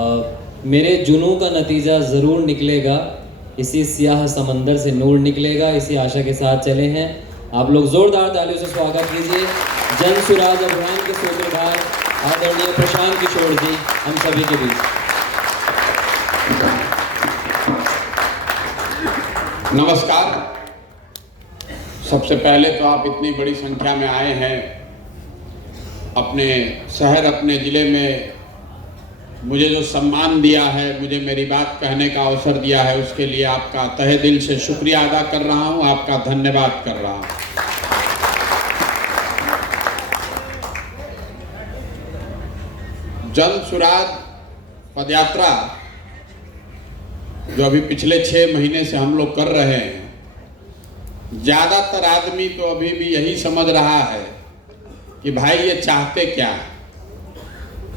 मेरे जुनून का नतीजा ज़रूर निकलेगा, इसी स्याह समंदर से नूर निकलेगा, इसी आशा के साथ चले हैं। आप लोग ज़ोरदार तालियों से स्वागत कीजिए जन सुराज अभियान के सूत्रधार आदरणीय प्रशांत किशोर जी हम सभी के बीच। नमस्कार। सबसे पहले तो आप इतनी बड़ी संख्या में आए हैं, अपने शहर अपने ज़िले में मुझे जो सम्मान दिया है, मुझे मेरी बात कहने का अवसर दिया है, उसके लिए आपका तहे दिल से शुक्रिया अदा कर रहा हूं, आपका धन्यवाद कर रहा हूं। जन सुराज पदयात्रा जो अभी पिछले 6 महीने से हम लोग कर रहे हैं, ज़्यादातर आदमी तो अभी भी यही समझ रहा है कि भाई ये चाहते क्या है।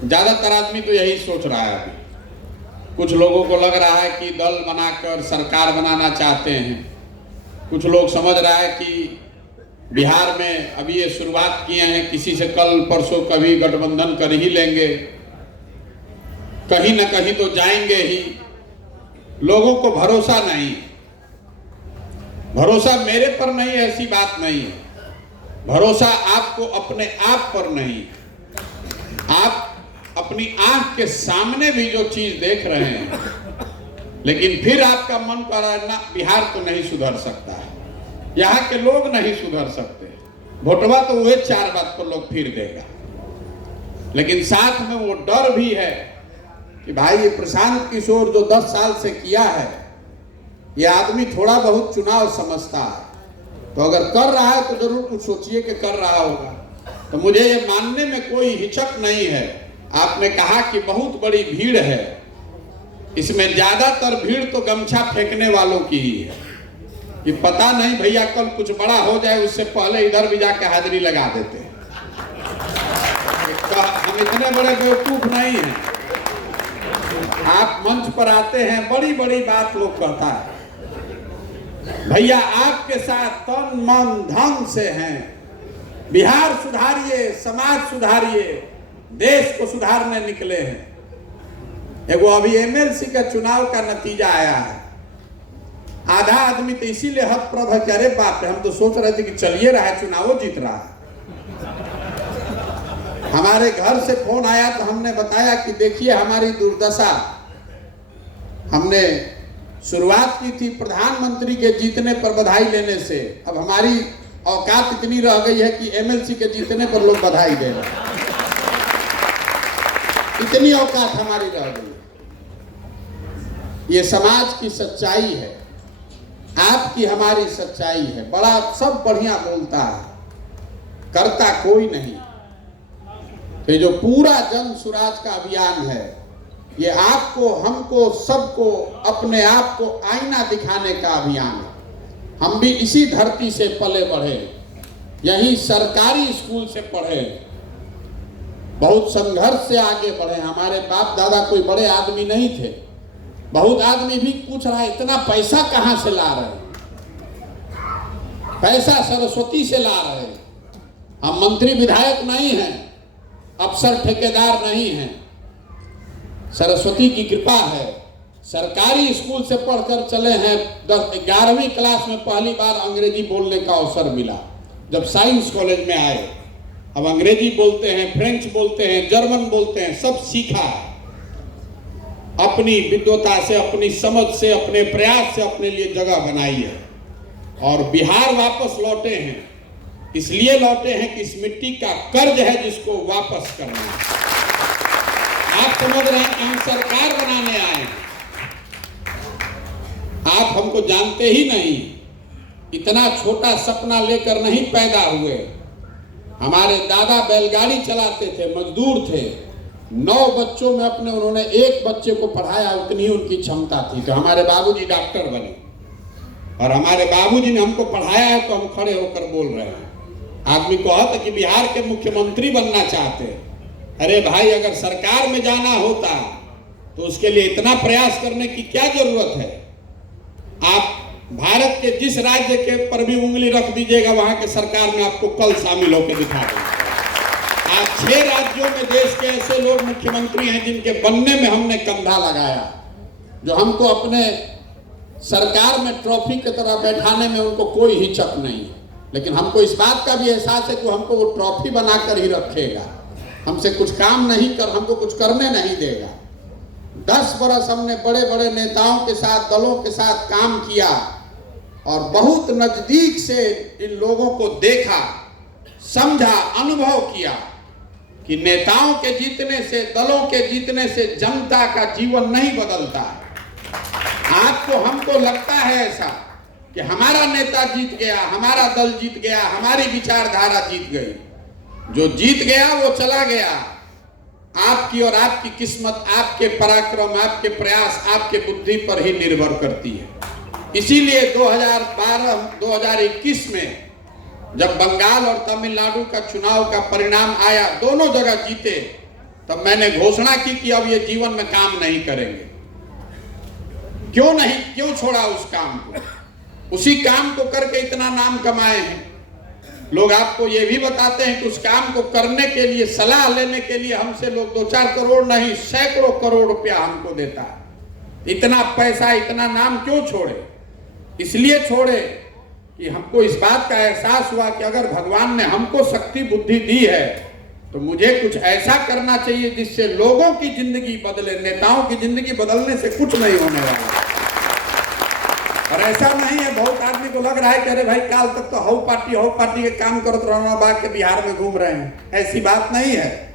ज़्यादातर आदमी तो यही सोच रहा है। अभी कुछ लोगों को लग रहा है कि दल बनाकर सरकार बनाना चाहते हैं, कुछ लोग समझ रहा है कि बिहार में अभी ये शुरुआत किए हैं, किसी से कल परसों कभी गठबंधन कर ही लेंगे, कहीं ना कहीं तो जाएंगे ही। लोगों को भरोसा नहीं, भरोसा मेरे पर नहीं, ऐसी बात नहीं है। भरोसा आपको अपने आप पर नहीं, आप अपनी आंख के सामने भी जो चीज देख रहे हैं, लेकिन फिर आपका मन कर रहा है ना, बिहार तो नहीं सुधर सकता है, यहाँ के लोग नहीं सुधर सकते, वोटवा तो वही 4 बात को लोग फिर देगा। लेकिन साथ में वो डर भी है कि भाई ये प्रशांत किशोर जो 10 साल से किया है, ये आदमी थोड़ा बहुत चुनाव समझता है, तो अगर कर रहा है तो जरूर कुछ सोचिए कि कर रहा होगा। तो मुझे ये मानने में कोई हिचक नहीं है। आपने कहा कि बहुत बड़ी भीड़ है, इसमें ज्यादातर भीड़ तो गमछा फेंकने वालों की ही है कि पता नहीं भैया कल कुछ बड़ा हो जाए, उससे पहले इधर भी जाके हाजिरी लगा देते हैं। हम इतने बड़े बेवकूफ नहीं हैं। आप मंच पर आते हैं, बड़ी बड़ी बात लोग कहता है, भैया आपके साथ तन मन धन से हैं, बिहार सुधारिए, समाज सुधारिए, देश को सुधारने निकले हैं। एगो अभी एमएलसी का चुनाव का नतीजा आया है, आधा आदमी तो इसीलिए हतप्रभ है कि अरे बाप रे, हम तो सोच रहे थे कि चलिए रहा है, चुनाव जीत रहा है। हमारे घर से फोन आया तो हमने बताया कि देखिए हमारी दुर्दशा, हमने शुरुआत की थी प्रधानमंत्री के जीतने पर बधाई लेने से, अब हमारी औकात इतनी रह गई है कि एमएलसी के जीतने पर लोग बधाई दे रहे हैं। इतनी औकात हमारी रह गई। ये समाज की सच्चाई है, आपकी हमारी सच्चाई है। बड़ा सब बढ़िया बोलता है, करता कोई नहीं। तो जो पूरा जन सुराज का अभियान है, ये आपको, हमको, सबको अपने आप को आईना दिखाने का अभियान है। हम भी इसी धरती से पले बढ़े, यही सरकारी स्कूल से पढ़े, बहुत संघर्ष से आगे बढ़े। हमारे बाप दादा कोई बड़े आदमी नहीं थे। बहुत आदमी भी पूछ रहा है इतना पैसा कहां से ला रहे? पैसा सरस्वती से ला रहे। हम मंत्री विधायक नहीं हैं, अफसर ठेकेदार नहीं हैं, सरस्वती की कृपा है। सरकारी स्कूल से पढ़कर चले हैं। 11वीं क्लास में पहली बार अंग्रेजी बोलने का अवसर मिला जब साइंस कॉलेज में आए। अब अंग्रेजी बोलते हैं, फ्रेंच बोलते हैं, जर्मन बोलते हैं, सब सीखा है। अपनी विद्वता से, अपनी समझ से, अपने प्रयास से अपने लिए जगह बनाई है और बिहार वापस लौटे हैं। इसलिए लौटे हैं कि इस मिट्टी का कर्ज है जिसको वापस करना है। आप समझ रहे हैं कि हम सरकार बनाने आए हैं, आप हमको जानते ही नहीं। इतना छोटा सपना लेकर नहीं पैदा हुए। हमारे दादा बैलगाड़ी चलाते थे, मजदूर थे। 9 बच्चों में अपने उन्होंने 1 बच्चे को पढ़ाया, उतनी उनकी क्षमता थी। तो हमारे बाबूजी डॉक्टर बने और हमारे बाबूजी ने हमको पढ़ाया है, तो हम खड़े होकर बोल रहे हैं। आदमी कहता कि बिहार के मुख्यमंत्री बनना चाहते, अरे भाई अगर सरकार में जाना होता तो उसके लिए इतना प्रयास करने की क्या जरूरत है? आप भारत के जिस राज्य के पर भी उंगली रख दीजिएगा, वहां के सरकार में आपको कल शामिल होकर दिखा देंगे। आज 6 राज्यों में देश के ऐसे लोग मुख्यमंत्री हैं जिनके बनने में हमने कंधा लगाया, जो हमको अपने सरकार में ट्रॉफी की तरह बैठाने में उनको कोई हिचक नहीं है। लेकिन हमको इस बात का भी एहसास है कि हमको वो ट्रॉफी बनाकर ही रखेगा, हमसे कुछ काम नहीं कर, हमको कुछ करने नहीं देगा। 10 बरस हमने बड़े बड़े नेताओं के साथ, दलों के साथ काम किया और बहुत नजदीक से इन लोगों को देखा, समझा, अनुभव किया कि नेताओं के जीतने से, दलों के जीतने से जनता का जीवन नहीं बदलता है। आपको, हमको लगता है ऐसा कि हमारा नेता जीत गया, हमारा दल जीत गया, हमारी विचारधारा जीत गई। जो जीत गया वो चला गया। आपकी और आपकी किस्मत, आपके पराक्रम, आपके प्रयास, आपके बुद्धि पर ही निर्भर करती है। इसीलिए 2012-2021 में जब बंगाल और तमिलनाडु का चुनाव का परिणाम आया, दोनों जगह जीते, तब मैंने घोषणा की कि अब ये जीवन में काम नहीं करेंगे। क्यों नहीं, क्यों छोड़ा उस काम को? उसी काम को करके इतना नाम कमाए हैं। लोग आपको ये भी बताते हैं कि उस काम को करने के लिए, सलाह लेने के लिए हमसे लोग 2-4 करोड़ नहीं, सैकड़ों करोड़ रुपया हमको देता है। इतना पैसा, इतना नाम क्यों छोड़े? इसलिए छोड़े कि हमको इस बात का एहसास हुआ कि अगर भगवान ने हमको शक्ति बुद्धि दी है तो मुझे कुछ ऐसा करना चाहिए जिससे लोगों की जिंदगी बदले। नेताओं की जिंदगी बदलने से कुछ नहीं होने वाला। और ऐसा नहीं है, बहुत आदमी को लग रहा है कि अरे भाई काल तक तो हाउ पार्टी के काम करते रहना, बाग के बिहार में घूम रहे हैं। ऐसी बात नहीं है।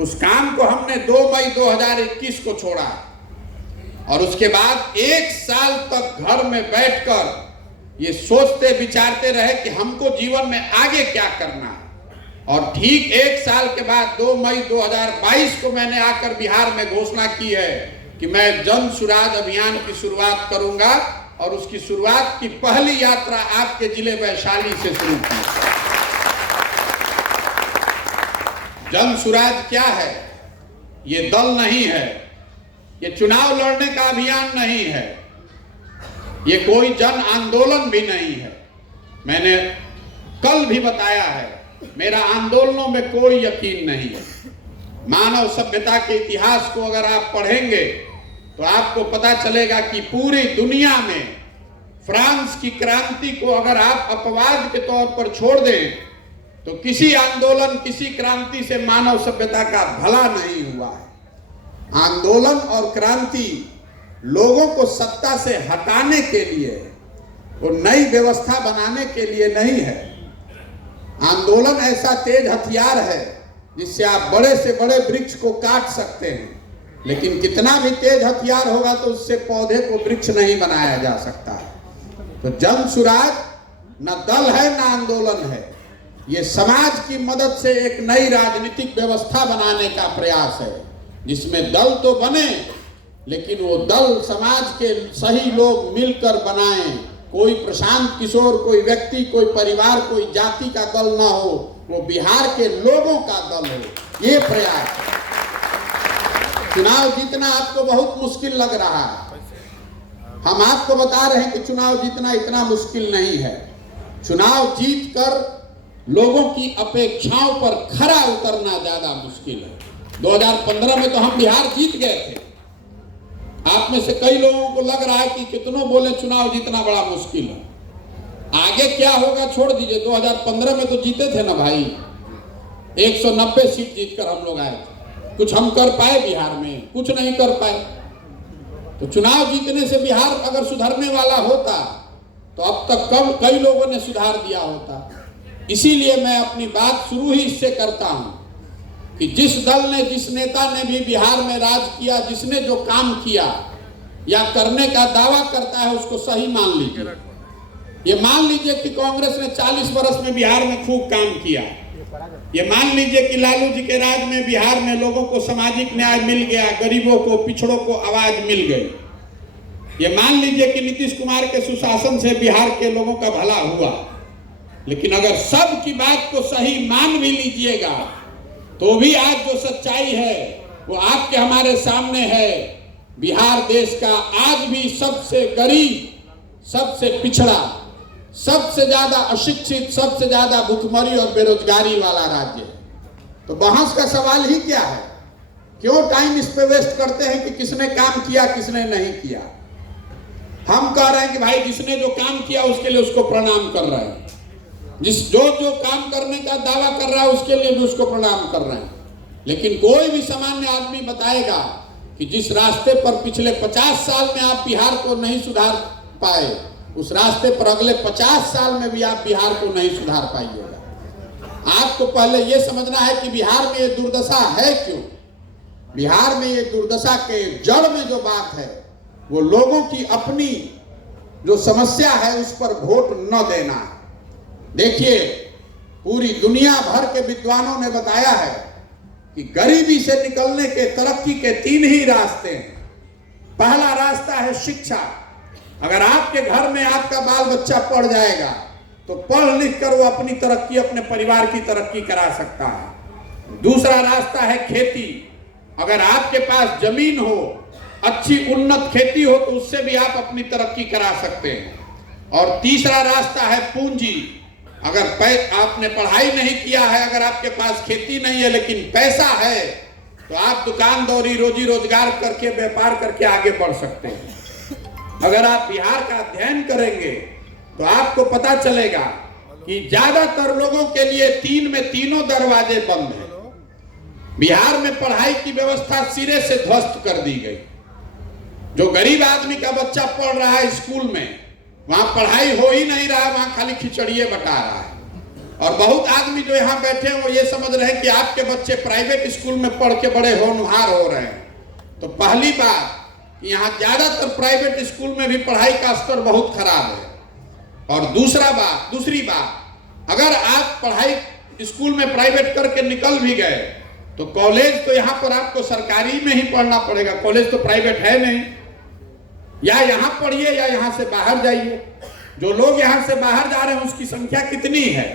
उस काम को हमने 2 मई 2021 को छोड़ा और उसके बाद 1 साल तक घर में बैठकर ये सोचते विचारते रहे कि हमको जीवन में आगे क्या करना है। और ठीक 1 साल के बाद 2 मई 2022 को मैंने आकर बिहार में घोषणा की है कि मैं जन सुराज अभियान की शुरुआत करूंगा और उसकी शुरुआत की पहली यात्रा आपके जिले वैशाली से शुरू की। जन सुराज क्या है? ये दल नहीं है, ये चुनाव लड़ने का अभियान नहीं है, ये कोई जन आंदोलन भी नहीं है। मैंने कल भी बताया है, मेरा आंदोलनों में कोई यकीन नहीं है। मानव सभ्यता के इतिहास को अगर आप पढ़ेंगे तो आपको पता चलेगा कि पूरी दुनिया में फ्रांस की क्रांति को अगर आप अपवाद के तौर पर छोड़ दें तो किसी आंदोलन, किसी क्रांति से मानव सभ्यता का भला नहीं हुआ है। आंदोलन और क्रांति लोगों को सत्ता से हटाने के लिए, वो नई व्यवस्था बनाने के लिए नहीं है। आंदोलन ऐसा तेज हथियार है जिससे आप बड़े से बड़े वृक्ष को काट सकते हैं, लेकिन कितना भी तेज हथियार होगा तो उससे पौधे को वृक्ष नहीं बनाया जा सकता। तो जन सुराज न दल है न आंदोलन है, ये समाज की मदद से एक नई राजनीतिक व्यवस्था बनाने का प्रयास है, जिसमें दल तो बने लेकिन वो दल समाज के सही लोग मिलकर बनाएं। कोई प्रशांत किशोर, कोई व्यक्ति, कोई परिवार, कोई जाति का दल ना हो, वो बिहार के लोगों का दल हो। ये प्रयास है। चुनाव जीतना आपको बहुत मुश्किल लग रहा है। हम आपको बता रहे हैं कि चुनाव जीतना इतना मुश्किल नहीं है। चुनाव जीतकर लोगों की अपेक्षाओं पर खरा उतरना ज्यादा मुश्किल है। 2015 में तो हम बिहार जीत गए थे। आप में से कई लोगों को लग रहा है कि कितनों बोले चुनाव जीतना बड़ा मुश्किल है। आगे क्या होगा छोड़ दीजिए। 2015 में तो जीते थे ना भाई, 190 सीट जीतकर हम लोग आए थे। कुछ हम कर पाए बिहार में? कुछ नहीं कर पाए। तो चुनाव जीतने से बिहार अगर सुधरने वाला होता तो अब तक कई लोगों ने सुधार दिया होता। इसीलिए मैं अपनी बात शुरू ही इससे करता हूं कि जिस दल ने, जिस नेता ने भी बिहार में राज किया, जिसने जो काम किया या करने का दावा करता है, उसको सही मान लीजिए। ये मान लीजिए कि कांग्रेस ने 40 वर्ष में बिहार में खूब काम किया। ये मान लीजिए कि लालू जी के राज में बिहार में लोगों को सामाजिक न्याय मिल गया, गरीबों को, पिछड़ों को आवाज मिल गई। ये मान लीजिए कि नीतीश कुमार के सुशासन से बिहार के लोगों का भला हुआ। लेकिन अगर सब की बात को सही मान भी लीजिएगा तो भी आज जो सच्चाई है वो आपके हमारे सामने है। बिहार देश का आज भी सबसे गरीब, सबसे पिछड़ा, सबसे ज्यादा अशिक्षित, सबसे ज्यादा भुखमरी और बेरोजगारी वाला राज्य है। तो बहस का सवाल ही क्या है? क्यों टाइम इस पे वेस्ट करते हैं कि किसने काम किया किसने नहीं किया? हम कह रहे हैं कि भाई जिसने जो काम किया उसके लिए उसको प्रणाम कर रहे हैं, जो काम करने का दावा कर रहा है उसके लिए भी उसको प्रणाम कर रहे हैं। लेकिन कोई भी सामान्य आदमी बताएगा कि जिस रास्ते पर पिछले 50 साल में आप बिहार को नहीं सुधार पाए, उस रास्ते पर अगले 50 साल में भी आप बिहार को नहीं सुधार पाइएगा। आपको पहले यह समझना है कि बिहार में ये दुर्दशा है क्यों। बिहार में ये दुर्दशा के जड़ में जो बात है वो लोगों की अपनी जो समस्या है उस पर वोट न देना है। देखिए, पूरी दुनिया भर के विद्वानों ने बताया है कि गरीबी से निकलने के तरक्की के 3 ही रास्ते हैं। पहला रास्ता है शिक्षा। अगर आपके घर में आपका बाल बच्चा पढ़ जाएगा तो पढ़ लिख कर वो अपनी तरक्की, अपने परिवार की तरक्की करा सकता है। दूसरा रास्ता है खेती। अगर आपके पास जमीन हो, अच्छी उन्नत खेती हो, तो उससे भी आप अपनी तरक्की करा सकते हैं। और तीसरा रास्ता है पूंजी। अगर आपने पढ़ाई नहीं किया है, अगर आपके पास खेती नहीं है लेकिन पैसा है, तो आप दुकानदारी, रोजी रोजगार करके, व्यापार करके आगे बढ़ सकते हैं। अगर आप बिहार का अध्ययन करेंगे तो आपको पता चलेगा कि ज्यादातर लोगों के लिए 3 में तीनों दरवाजे बंद हैं। बिहार में पढ़ाई की व्यवस्था सिरे से ध्वस्त कर दी गई। जो गरीब आदमी का बच्चा पढ़ रहा है स्कूल में, वहां पढ़ाई हो ही नहीं रहा, वहां खाली खिचड़िए बटा रहा है। और बहुत आदमी जो यहाँ बैठे हैं वो ये समझ रहे हैं कि आपके बच्चे प्राइवेट स्कूल में पढ़ के बड़े होनहार हो रहे हैं। तो पहली बात, यहाँ ज्यादातर प्राइवेट स्कूल में भी पढ़ाई का स्तर बहुत खराब है। और दूसरी बात, अगर आप पढ़ाई स्कूल में प्राइवेट करके निकल भी गए तो कॉलेज तो यहाँ पर आपको सरकारी में ही पढ़ना पड़ेगा। कॉलेज तो प्राइवेट है नहीं। या यहाँ पढ़िए या यहाँ से बाहर जाइए। जो लोग यहाँ से बाहर जा रहे हैं उसकी संख्या कितनी है?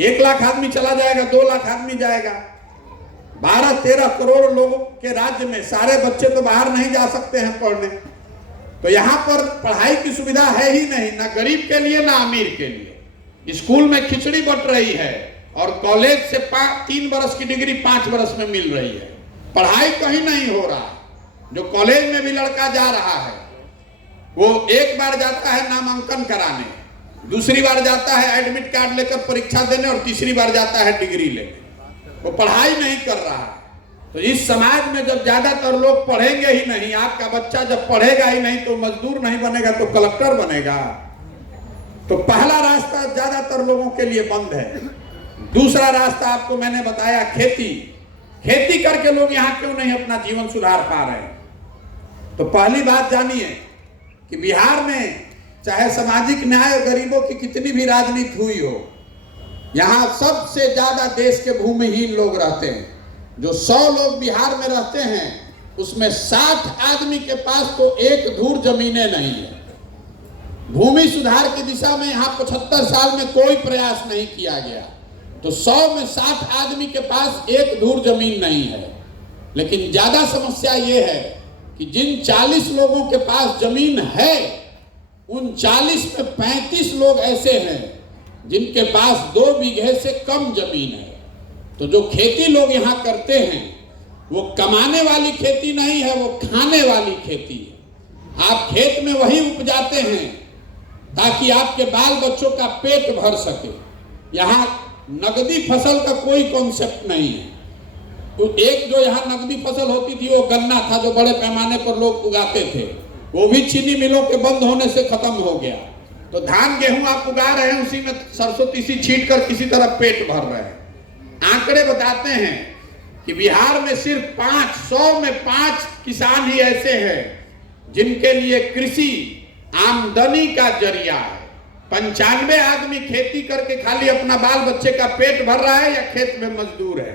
1 लाख आदमी चला जाएगा, 2 लाख आदमी जाएगा। 12-13 करोड़ लोगों के राज्य में सारे बच्चे तो बाहर नहीं जा सकते हैं पढ़ने। तो यहाँ पर पढ़ाई की सुविधा है ही नहीं, ना गरीब के लिए ना अमीर के लिए। स्कूल में खिचड़ी बट रही है और कॉलेज से 3 बरस की डिग्री 5 बरस में मिल रही है। पढ़ाई कहीं नहीं हो रहा। जो कॉलेज में भी लड़का जा रहा है वो एक बार जाता है नामांकन कराने, दूसरी बार जाता है एडमिट कार्ड लेकर परीक्षा देने और तीसरी बार जाता है डिग्री लेने। वो पढ़ाई नहीं कर रहा। तो इस समाज में जब ज्यादातर लोग पढ़ेंगे ही नहीं, आपका बच्चा जब पढ़ेगा ही नहीं तो मजदूर नहीं बनेगा तो कलेक्टर बनेगा। तो पहला रास्ता ज्यादातर लोगों के लिए बंद है। दूसरा रास्ता आपको मैंने बताया खेती। खेती करके लोग यहाँ क्यों नहीं अपना जीवन सुधार पा रहे हैं? तो पहली बात जानिए कि बिहार में चाहे सामाजिक न्याय और गरीबों की कितनी भी राजनीति हुई हो, यहाँ सबसे ज्यादा देश के भूमिहीन लोग रहते हैं। जो 100 लोग बिहार में रहते हैं उसमें 60 आदमी के पास तो 1 धूर जमीनें नहीं है। भूमि सुधार की दिशा में यहाँ 75 साल में कोई प्रयास नहीं किया गया। तो 100 में 60 आदमी के पास 1 धूर जमीन नहीं है। लेकिन ज्यादा समस्या ये है कि जिन 40 लोगों के पास जमीन है, उन 40 में 35 लोग ऐसे हैं जिनके पास 2 बीघे से कम जमीन है। तो जो खेती लोग यहाँ करते हैं वो कमाने वाली खेती नहीं है, वो खाने वाली खेती है। आप खेत में वही उपजाते हैं ताकि आपके बाल बच्चों का पेट भर सके। यहाँ नगदी फसल का कोई कॉन्सेप्ट नहीं है। तो एक जो यहाँ नगदी फसल होती थी वो गन्ना था, जो बड़े पैमाने पर लोग उगाते थे। वो भी चीनी मिलों के बंद होने से खत्म हो गया। तो धान गेहूं आप उगा रहे हैं, उसी में सरसों तीसी छींट कर किसी तरह पेट भर रहे हैं। आंकड़े बताते हैं कि बिहार में सिर्फ 500 में 5 किसान ही ऐसे हैं जिनके लिए कृषि आमदनी का जरिया है। 95 आदमी खेती करके खाली अपना बाल बच्चे का पेट भर रहा है या खेत में मजदूर है।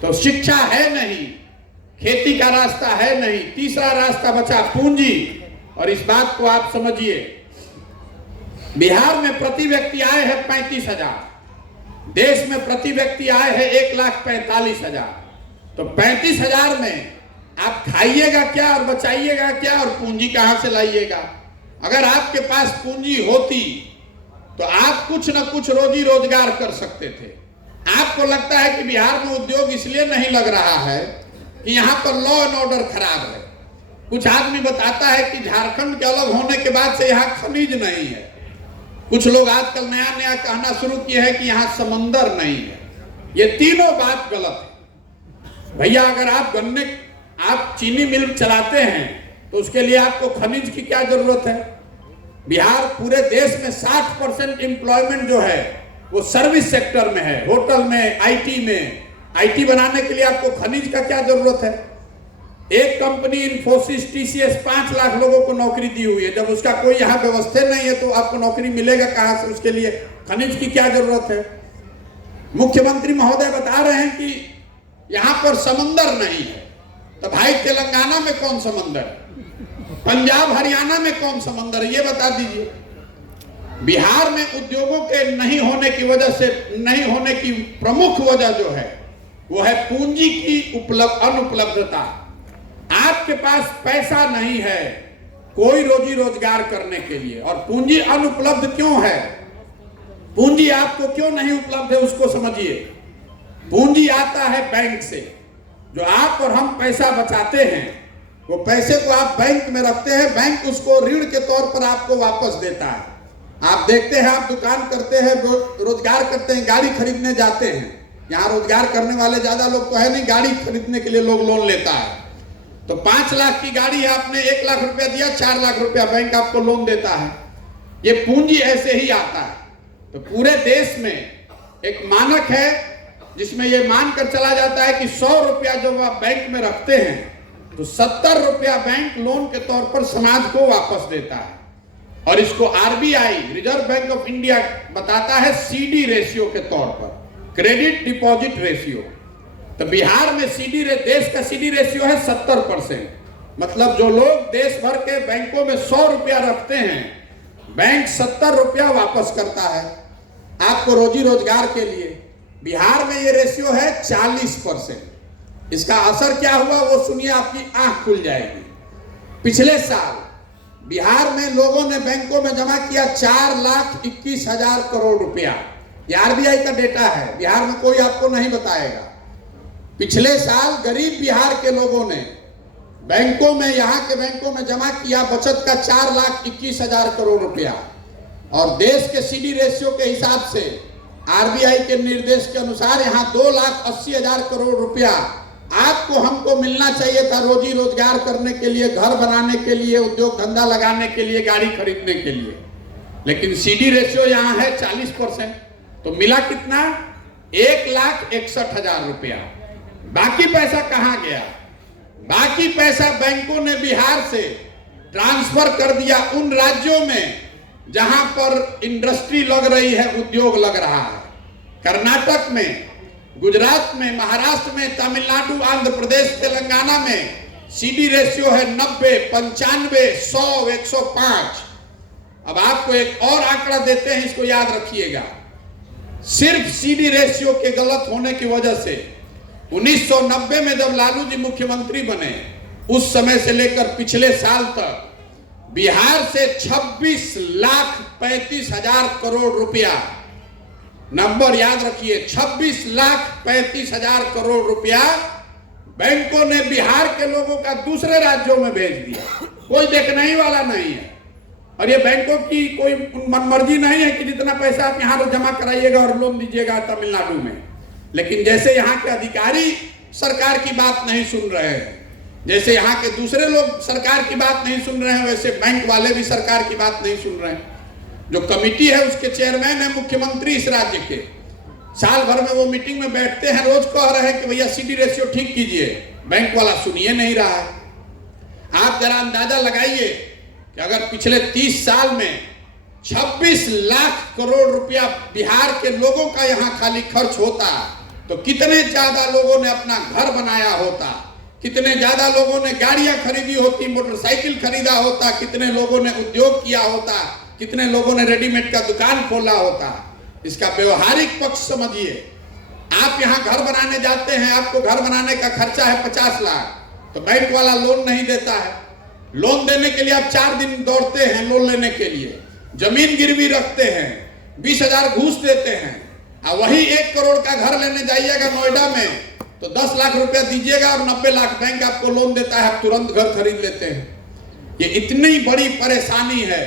तो शिक्षा है नहीं, खेती का रास्ता है नहीं। तीसरा रास्ता बचा पूंजी। और इस बात को आप समझिए, बिहार में प्रति व्यक्ति आय है 35,000, देश में प्रति व्यक्ति आय है 1,45,000। तो 35,000 में आप खाइएगा क्या और बचाइएगा क्या और पूंजी कहां से लाइएगा? अगर आपके पास पूंजी होती तो आप कुछ न कुछ रोजी रोजगार कर सकते थे। आप आपको लगता है कि बिहार में उद्योग इसलिए नहीं लग रहा है कि यहाँ पर लॉ एंड ऑर्डर खराब है। कुछ आदमी बताता है कि झारखंड के अलग होने के बाद से यहाँ खनिज नहीं है। कुछ लोग आजकल नया नया कहना शुरू किए हैं कि यहाँ समंदर नहीं है। ये तीनों बात गलत है। भैया अगर आप चीनी मिल चलाते हैं तो उसके लिए आपको खनिज की क्या जरूरत है? बिहार पूरे देश में 60% एम्प्लॉयमेंट जो है वो सर्विस सेक्टर में है, होटल में, आईटी में। आईटी बनाने के लिए आपको खनिज का क्या जरूरत है? एक कंपनी इन्फोसिस टीसीएस 5 लाख लोगों को नौकरी दी हुई है। जब उसका कोई यहाँ व्यवस्था नहीं है तो आपको नौकरी मिलेगा कहां से? उसके लिए खनिज की क्या जरूरत है? मुख्यमंत्री महोदय बता रहे हैं कि यहां पर समंदर नहीं है। तो भाई तेलंगाना में कौन समंदर है? पंजाब हरियाणा में कौन समंदर है? ये बता दीजिए। बिहार में उद्योगों के नहीं होने की वजह से, नहीं होने की प्रमुख वजह जो है वो है पूंजी की अनुपलब्धता। आपके पास पैसा नहीं है कोई रोजी रोजगार करने के लिए। और पूंजी अनुपलब्ध क्यों है? पूंजी आपको क्यों नहीं उपलब्ध है उसको समझिए। पूंजी आता है बैंक से। जो आप और हम पैसा बचाते हैं वो पैसे को आप बैंक में रखते हैं, बैंक उसको ऋण के तौर पर आपको वापस देता है। आप देखते हैं, आप दुकान करते हैं, रोजगार करते हैं, गाड़ी खरीदने जाते हैं। यहाँ रोजगार करने वाले ज्यादा लोग तो है नहीं, गाड़ी खरीदने के लिए लोग लोन लेता है। तो 5 लाख की गाड़ी है, आपने 1 लाख रुपया दिया, 4 लाख रुपया बैंक आपको लोन देता है। ये पूंजी ऐसे ही आता है। तो पूरे देश में एक मानक है जिसमें यह मानकर चला जाता है कि 100 रुपया जब आप बैंक में रखते हैं तो 70 रुपया बैंक लोन के तौर पर समाज को वापस देता है। और इसको RBI, reserve bank of India, बताता है सीडी रेशियो के तौर पर, क्रेडिट डिपॉजिट रेशियो। तो बिहार में देश का सीडी रेशियो है 70%। मतलब जो लोग देश भर के बैंकों में 100 रुपया रखते हैं, बैंक 70 रुपया वापस करता है आपको रोजी रोजगार के लिए। बिहार में ये रेशियो है 40%। इसका असर क्या हुआ वो सुनिए, आपकी आंख खुल जाएगी। पिछले साल बिहार में लोगों ने बैंकों में जमा किया 4,21,000 करोड़ रुपया। ये आरबीआई का डेटा है, बिहार में कोई आपको नहीं बताएगा। पिछले साल गरीब बिहार के लोगों ने बैंकों में, यहाँ के बैंकों में जमा किया बचत का 4,21,000 करोड़ रुपया। और देश के सीडी रेशियो के हिसाब से, आरबीआई के निर्देश के अनुसार, यहाँ 2,80,000 करोड़ रुपया आपको हमको मिलना चाहिए था रोजी रोजगार करने के लिए, घर बनाने के लिए, उद्योग धंधा लगाने के लिए, गाड़ी खरीदने के लिए। लेकिन सीडी रेशियो यहाँ है 40%। तो मिला कितना? 1,61,000 रुपया। बाकी पैसा कहां गया? बाकी पैसा बैंकों ने बिहार से ट्रांसफर कर दिया उन राज्यों में जहां पर इंडस्ट्री लग रही है, उद्योग लग रहा है। कर्नाटक में, गुजरात में, महाराष्ट्र में, तमिलनाडु, आंध्र प्रदेश, तेलंगाना में सीडी रेशियो है 90, 95, 100, 105। अब आपको एक और आंकड़ा देते हैं, इसको याद रखिएगा। सिर्फ सीडी रेशियो के गलत होने की वजह से 1990 में जब लालू जी मुख्यमंत्री बने, उस समय से लेकर पिछले साल तक बिहार से 26,35,000 करोड़ रुपया, नंबर याद रखिए, 26,35,000 करोड़ रुपया बैंकों ने बिहार के लोगों का दूसरे राज्यों में भेज दिया। कोई देखने ही वाला नहीं है। और ये बैंकों की कोई मनमर्जी नहीं है कि जितना पैसा आप यहाँ जमा कराइएगा और लोन दीजिएगा तमिलनाडु में। लेकिन जैसे यहाँ के अधिकारी सरकार की बात नहीं सुन रहे हैं, जैसे यहाँ के दूसरे लोग सरकार की बात नहीं सुन रहे हैं, वैसे बैंक वाले भी सरकार की बात नहीं सुन रहे हैं। जो कमिटी है उसके चेयरमैन है मुख्यमंत्री इस राज्य के। साल भर में वो मीटिंग में बैठते हैं, रोज कह रहे हैं कि भैया सीडी रेशियो ठीक कीजिए, बैंक वाला सुनिए नहीं रहा है। आप जरा अंदाजा लगाइए कि अगर पिछले 30 साल में 26 लाख करोड़ रुपया बिहार के लोगों का यहाँ खाली खर्च होता तो कितने ज्यादा लोगों ने अपना घर बनाया होता, कितने ज्यादा लोगों ने गाड़ियां खरीदी होती, मोटरसाइकिल खरीदा होता, कितने लोगों ने उद्योग किया होता, कितने लोगों ने रेडीमेड का दुकान खोला होता। इसका व्यवहारिक पक्ष समझिए। आप यहाँ घर बनाने जाते हैं, आपको घर बनाने का खर्चा है 50 लाख, तो बैंक वाला लोन नहीं देता है। लोन देने के लिए आप 4 दिन दौड़ते हैं लोन लेने के लिए, जमीन गिरवी रखते हैं, 20,000 घूस देते हैं। और वही 1 करोड़ का घर लेने जाइएगा नोएडा में तो 10 लाख रुपया दीजिएगा और 90 लाख बैंक आपको लोन देता है, आप तुरंत घर खरीद लेते हैं। ये इतनी बड़ी परेशानी है।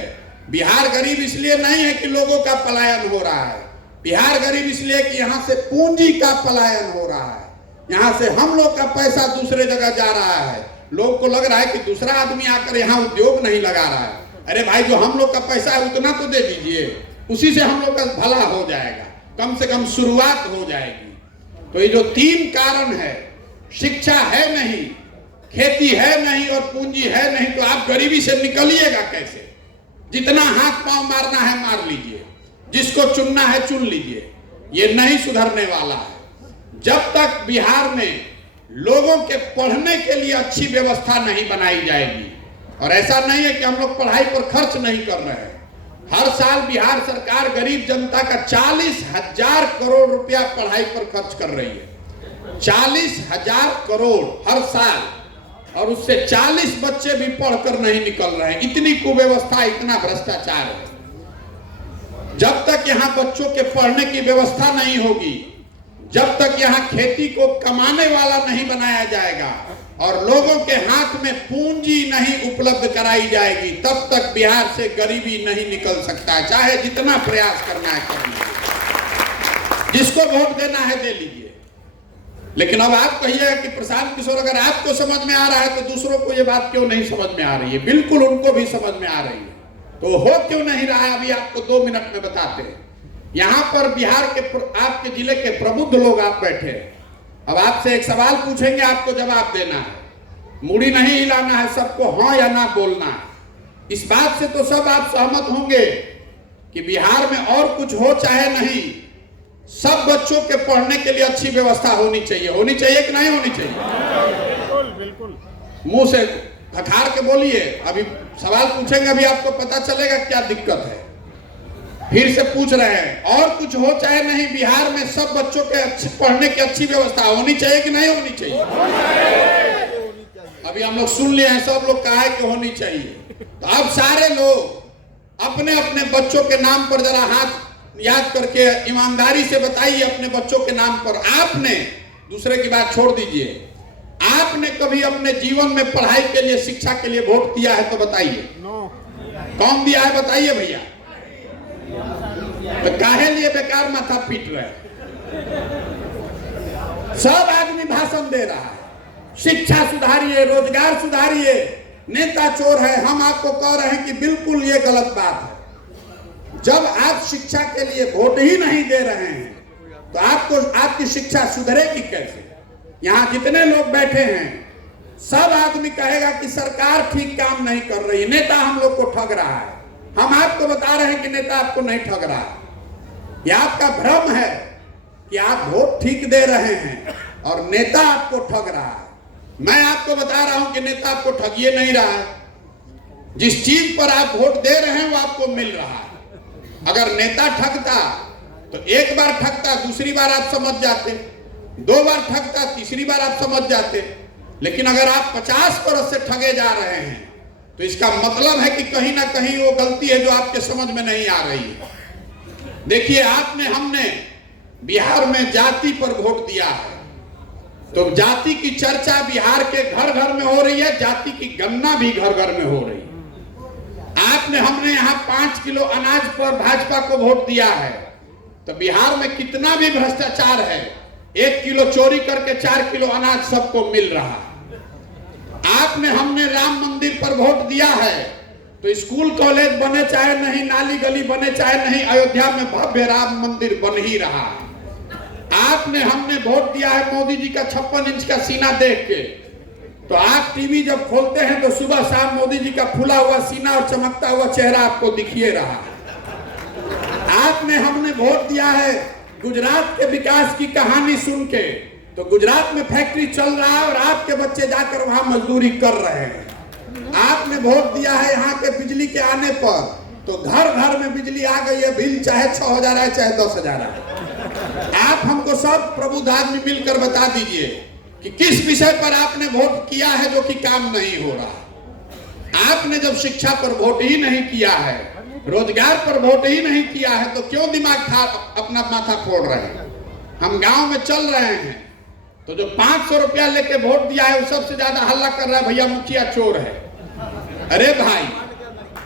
बिहार गरीब इसलिए नहीं है कि लोगों का पलायन हो रहा है, बिहार गरीब इसलिए कि यहाँ से पूंजी का पलायन हो रहा है, यहाँ से हम लोग का पैसा दूसरे जगह जा रहा है। लोग को लग रहा है कि दूसरा आदमी आकर यहाँ उद्योग नहीं लगा रहा है। अरे भाई, जो हम लोग का पैसा है उतना तो दे दीजिए, उसी से हम लोग का भला हो जाएगा, कम से कम शुरुआत हो जाएगी। तो ये जो 3 कारण है, शिक्षा है नहीं, खेती है नहीं और पूंजी है नहीं, तो आप गरीबी से निकलिएगा कैसे? जितना हाथ पांव मारना है मार लीजिए, जिसको चुनना है चुन लीजिए, ये नहीं सुधरने वाला है। जब तक बिहार में लोगों के पढ़ने के लिए अच्छी व्यवस्था नहीं बनाई जाएगी, और ऐसा नहीं है कि हम लोग पढ़ाई पर खर्च नहीं कर रहे हैं। हर साल बिहार सरकार गरीब जनता का 40,000 करोड़ रुपया पढ़ाई पर खर्च कर रही है। 40,000 करोड़ हर साल, और उससे 40 बच्चे भी पढ़कर नहीं निकल रहे हैं। इतनी कुव्यवस्था, इतना भ्रष्टाचार है। जब तक यहाँ बच्चों के पढ़ने की व्यवस्था नहीं होगी, जब तक यहाँ खेती को कमाने वाला नहीं बनाया जाएगा और लोगों के हाथ में पूंजी नहीं उपलब्ध कराई जाएगी, तब तक बिहार से गरीबी नहीं निकल सकता है, चाहे जितना प्रयास करना है कर लीजिए, जिसको वोट देना है दे लीजिए। लेकिन अब आप कहिएगा कि प्रशांत किशोर, अगर आपको समझ में आ रहा है तो दूसरों को ये बात क्यों नहीं समझ में आ रही है? बिल्कुल उनको भी समझ में आ रही है, तो हो क्यों नहीं रहा है? अभी आपको 2 मिनट में बताते हैं। यहाँ पर बिहार के आपके जिले के प्रबुद्ध लोग आप बैठे, अब आपसे एक सवाल पूछेंगे, आपको जवाब देना है, मुड़ी नहीं हिलाना है, सबको हाँ या ना बोलना है। इस बात से तो सब आप सहमत होंगे कि बिहार में और कुछ हो चाहे नहीं, सब बच्चों के पढ़ने के लिए अच्छी व्यवस्था होनी चाहिए। होनी चाहिए कि नहीं होनी चाहिए? बिल्कुल बिल्कुल। मुंह से खखार के बोलिए, अभी सवाल पूछेंगे, अभी आपको पता चलेगा क्या दिक्कत है। फिर से पूछ रहे हैं, और कुछ हो चाहे नहीं, बिहार में सब बच्चों के अच्छे पढ़ने की अच्छी व्यवस्था होनी चाहिए कि नहीं होनी चाहिए? अभी हम लोग सुन लिए हैं, सब लोग कहा है कि होनी चाहिए। तो अब सारे लोग अपने अपने बच्चों के नाम पर जरा हाथ याद करके ईमानदारी से बताइए, अपने बच्चों के नाम पर आपने, दूसरे की बात छोड़ दीजिए, आपने कभी अपने जीवन में पढ़ाई के लिए, शिक्षा के लिए वोट दिया है तो बताइए। कौन दिया है बताइए भैया? तो काहे लिए बेकार माथा पीट रहे? सब आदमी भाषण दे रहा है, शिक्षा सुधारिए, रोजगार सुधारिए, नेता चोर है। हम आपको कह रहे हैं कि बिल्कुल ये गलत बात है। जब आप शिक्षा के लिए वोट ही नहीं दे रहे हैं तो आपको आपकी शिक्षा सुधरेगी कैसे? यहाँ जितने लोग बैठे हैं सब आदमी कहेगा कि सरकार ठीक काम नहीं कर रही, नेता हम लोग को ठग रहा है। हम आपको बता रहे हैं कि नेता आपको नहीं ठग रहा है। यह आपका भ्रम है कि आप वोट ठीक दे रहे हैं और नेता आपको ठग रहा है। मैं आपको बता रहा हूं कि नेता आपको ठगिए नहीं रहा है। जिस चीज पर आप वोट दे रहे हैं वो आपको मिल रहा है। अगर नेता ठगता तो एक बार ठगता, दूसरी बार आप समझ जाते, 2 बार ठगता, तीसरी बार आप समझ जाते। लेकिन अगर आप 50 बरस से ठगे जा रहे हैं तो इसका मतलब है कि कहीं ना कहीं वो गलती है जो आपके समझ में नहीं आ रही है। देखिए, हमने बिहार में जाति पर वोट दिया है, तो जाति की चर्चा बिहार के घर घर में हो रही है, जाति की गणना भी घर घर में हो रही है। हमने यहाँ 5 किलो अनाज पर भाजपा को वोट दिया है, तो बिहार में कितना भी भ्रष्टाचार है, 1 किलो चोरी करके 4 किलो अनाज सबको मिल रहा है। हमने राम मंदिर पर वोट दिया है, तो स्कूल कॉलेज बने चाहे नहीं, नाली गली बने चाहे नहीं, अयोध्या में भव्य राम मंदिर बन ही रहा है। हमने वोट दिया है मोदी जी का 56 इंच का सीना देख के, तो आप टीवी जब खोलते हैं तो सुबह शाम मोदी जी का फूला हुआ सीना और चमकता हुआ चेहरा आपको दिखिए रहा है। हमने वोट दिया है गुजरात के विकास की कहानी सुन के, तो गुजरात में फैक्ट्री चल रहा है और आपके बच्चे जाकर वहां मजदूरी कर रहे हैं। आपने वोट दिया है यहाँ के बिजली के आने पर, तो घर घर में बिजली आ गई है, बिल चाहे 6,000 है चाहे 10,000 है। आप हमको सब प्रबुद्ध आदमी मिलकर बता दीजिए कि किस विषय पर आपने वोट किया है जो कि काम नहीं हो रहा। आपने जब शिक्षा पर वोट ही नहीं किया है रोजगार पर वोट ही नहीं किया है तो क्यों दिमाग खा अपना माथा फोड़ रहे हैं। हम गांव में चल रहे हैं तो जो 500 रुपया लेके वोट दिया है वो सबसे ज्यादा हल्ला कर रहा है, भैया मुखिया चोर है। अरे भाई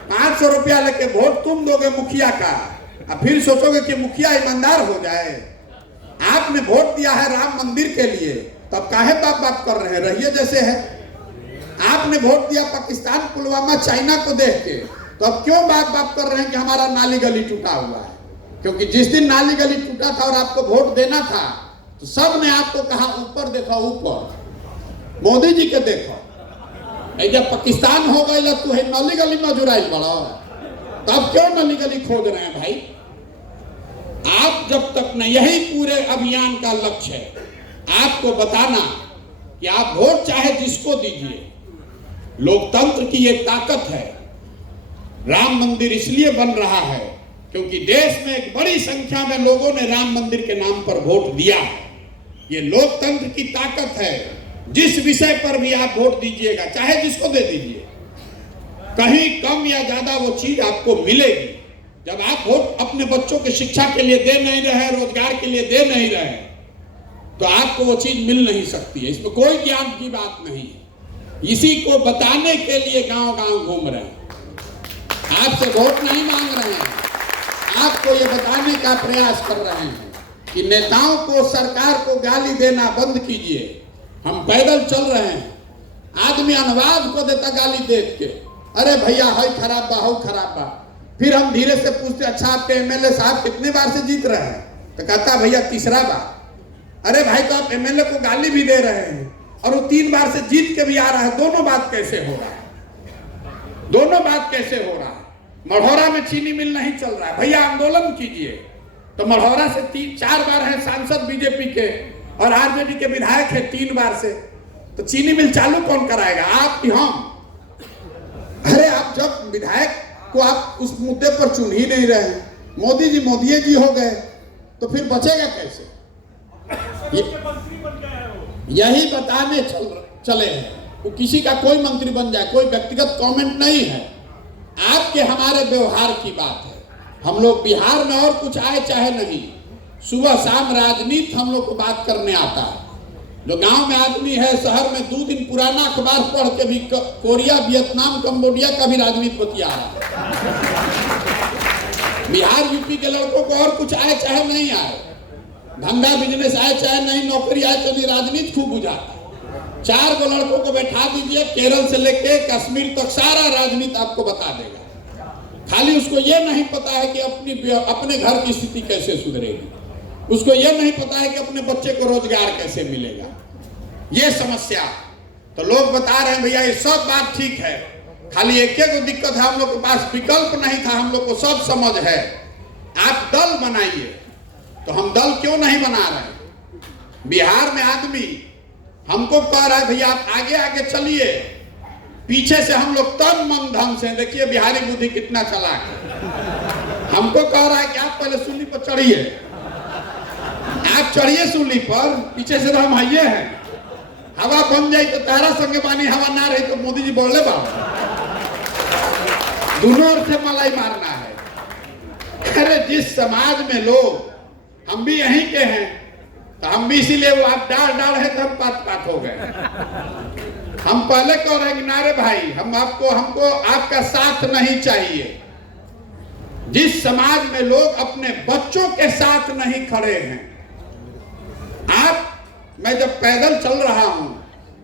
500 रुपया लेके वोट तुम दोगे मुखिया का, और फिर सोचोगे कि मुखिया ईमानदार हो जाए। आपने वोट दिया है राम मंदिर के लिए, तब काहे बाप बाप कर रहे हैं, रहिए जैसे है। आपने वोट दिया पाकिस्तान पुलवामा चाइना को देख के, तो अब क्यों बाप बाप कर रहे हैं कि हमारा नाली गली टूटा हुआ है। क्योंकि जिस दिन नाली गली टूटा था और आपको वोट देना था तो सब ने आपको कहा ऊपर देखो, ऊपर मोदी जी के देखो। जब पाकिस्तान हो गई तू है नाली गली में जुड़ाई बड़ा, तब क्यों नाली गली खोद रहे हैं भाई। आप जब तक न, यही पूरे अभियान का लक्ष्य है, आपको बताना कि आप वोट चाहे जिसको दीजिए, लोकतंत्र की एक ताकत है। राम मंदिर इसलिए बन रहा है क्योंकि देश में एक बड़ी संख्या में लोगों ने राम मंदिर के नाम पर वोट दिया है। ये लोकतंत्र की ताकत है। जिस विषय पर भी आप वोट दीजिएगा, चाहे जिसको दे दीजिए, कहीं कम या ज्यादा वो चीज आपको मिलेगी। जब आप वोट अपने बच्चों की शिक्षा के लिए दे नहीं रहे, रोजगार के लिए दे नहीं रहे, तो आपको वो चीज मिल नहीं सकती है। इसमें कोई ज्ञान की बात नहीं है। इसी को बताने के लिए गांव गांव घूम रहे हैं। आपसे वोट नहीं मांग रहे हैं, आपको ये बताने का प्रयास कर रहे हैं कि नेताओं को, सरकार को गाली देना बंद कीजिए। हम पैदल चल रहे हैं, आदमी अनुवाद को देता गाली देख के, अरे भैया है खराब बा, हो खराब बा। फिर हम धीरे से पूछते, अच्छा आपके एमएलए साहब कितने बार से जीत रहे हैं, तो कहता भैया तीसरा बार। अरे भाई तो आप एमएलए को गाली भी दे रहे हैं और वो 3 बार से जीत के भी आ रहा है, दोनों बात कैसे हो रहा है, दोनों बात कैसे हो रहा है। मढ़ौरा में चीनी मिल नहीं चल रहा है, भैया आंदोलन कीजिए। तो मढ़ौरा से 3-4 बार है सांसद बीजेपी के और आरजेडी के विधायक है 3 बार से, तो चीनी मिल चालू कौन कराएगा, आप कि हम। अरे आप जब विधायक को आप उस मुद्दे पर चुन ही नहीं रहे, मोदी जी हो गए, तो फिर बचेगा कैसे। यही बताने चले हैं। वो किसी का कोई मंत्री बन जाए, कोई व्यक्तिगत कमेंट नहीं है, आपके हमारे व्यवहार की बात है। हम लोग बिहार में और कुछ आए चाहे नहीं, सुबह शाम राजनीति हम लोग को बात करने आता है। जो गांव में आदमी है, शहर में 2 दिन पुराना अखबार पढ़ के भी कोरिया, वियतनाम, कंबोडिया का भी राजनीति बतिया रहा है। बिहार यूपी के लड़कों को और कुछ आए चाहे नहीं आए, धंधा बिजनेस आए चाहे नहीं, नौकरी आए तो नहीं, राजनीति खूब बुझाता है। 4 गो लड़कों को बैठा दीजिए, केरल से लेके कश्मीर तक सारा राजनीति आपको बता देगा। खाली उसको ये नहीं पता है कि अपने घर की स्थिति कैसे सुधरेगी, उसको ये नहीं पता है कि अपने बच्चे को रोजगार कैसे मिलेगा। ये समस्या तो लोग बता रहे हैं भैया ये सब बात ठीक है, खाली एक दिक्कत है, हम लोग के पास विकल्प नहीं था, हम लोग को सब समझ है। आप दल बनाइए, तो हम दल क्यों नहीं बना रहे। बिहार में आदमी हमको कह रहा है भैया आप आगे आगे चलिए, पीछे से हम लोग तन मन धन से, देखिए बिहारी बुद्धि कितना चालाक है। हमको कह रहा है कि आप पहले सूली पर चढ़िए, आप चढ़िए सूली पर, पीछे से तो हम आइए हैं। हवा बन जाए तो तारा संगे पानी, हवा ना रही तो मोदी जी बोले बाबा, दोनों ओर से मलाई मारना है। अरे जिस समाज में लोग, हम भी यहीं के हैं, तो हम भी इसीलिए वो आप डाल है तो हम पात हो गए। हम पहले कह रहे हैं कि नारे भाई हमको आपका साथ नहीं चाहिए। जिस समाज में लोग अपने बच्चों के साथ नहीं खड़े हैं, मैं जब पैदल चल रहा हूं,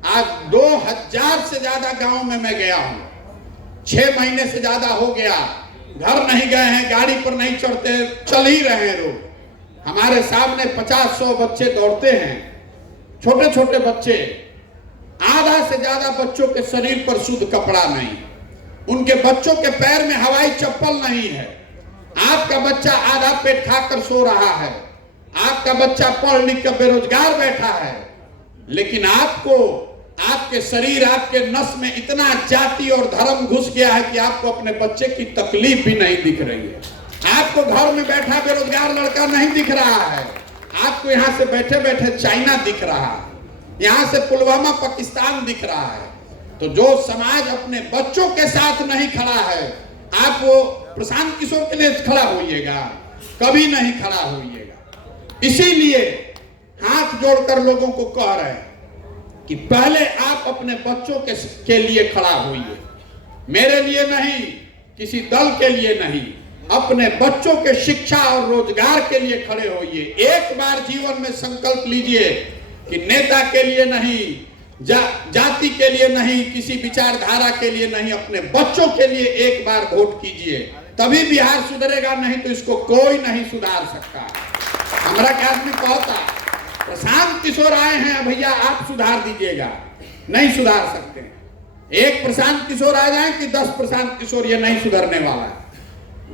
आज 2000 से ज्यादा गांव में मैं गया हूं, 6 महीने से ज्यादा हो गया, घर नहीं गए हैं, गाड़ी पर नहीं चढ़ते, चल ही रहे हैं रोड। हमारे सामने 50-100 बच्चे दौड़ते हैं, छोटे छोटे बच्चे, आधा से ज्यादा बच्चों के शरीर पर शुद्ध कपड़ा नहीं, उनके बच्चों के पैर में हवाई चप्पल नहीं है। आपका बच्चा आधा पेट खाकर सो रहा है, आपका बच्चा पढ़ लिख कर बेरोजगार बैठा है, लेकिन आपको आपके शरीर, आपके नस में इतना जाति और धर्म घुस गया है कि आपको अपने बच्चे की तकलीफ भी नहीं दिख रही है। आपको घर में बैठा बेरोजगार लड़का नहीं दिख रहा है, आपको यहाँ से बैठे बैठे चाइना दिख रहा है, यहाँ से पुलवामा पाकिस्तान दिख रहा है। तो जो समाज अपने बच्चों के साथ नहीं खड़ा है, आप वो प्रशांत किशोर के लिए खड़ा होइएगा? कभी नहीं खड़ा होइएगा। इसीलिए हाथ जोड़कर लोगों को कह रहे हैं कि पहले आप अपने बच्चों के लिए खड़ा होइए, मेरे लिए नहीं, किसी दल के लिए नहीं, अपने बच्चों के शिक्षा और रोजगार के लिए खड़े होइए। एक बार जीवन में संकल्प लीजिए कि नेता के लिए नहीं, जाति के लिए नहीं, किसी विचारधारा के लिए नहीं, अपने बच्चों के लिए एक बार वोट कीजिए, तभी बिहार सुधरेगा, नहीं तो इसको कोई नहीं सुधार सकता। हमारा क्या आदमी कहता, प्रशांत किशोर आए हैं भैया आप सुधार दीजिएगा, नहीं सुधार सकते। एक प्रशांत किशोर आ जाए कि 10 प्रशांत किशोर, ये नहीं सुधरने वाला है।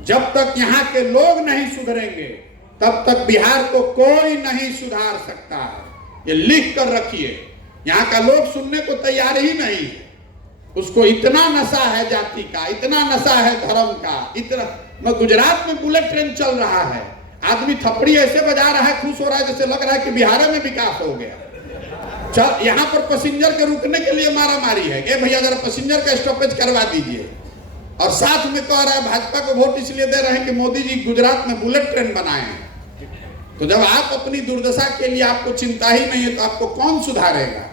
जब तक यहाँ के लोग नहीं सुधरेंगे तब तक बिहार को कोई नहीं सुधार सकता है। ये लिख कर रखिए, यहाँ का लोग सुनने को तैयार ही नहीं है। उसको इतना नशा है जाति का, इतना नशा है धर्म का, इतना। गुजरात में बुलेट ट्रेन चल रहा है, आदमी थपड़ी ऐसे बजा रहा है, खुश हो रहा है जैसे लग रहा है कि बिहार में विकास हो गया। चल यहाँ पर पैसेंजर के रुकने के लिए मारा मारी है कि भैया जरा पैसेंजर का स्टॉपेज करवा दीजिए, और साथ में कह रहा है भाजपा को वोट इसलिए दे रहे हैं कि मोदी जी गुजरात में बुलेट ट्रेन बनाए हैं। तो जब आप अपनी दुर्दशा के लिए आपको चिंता ही नहीं है तो आपको कौन सुधारेगा?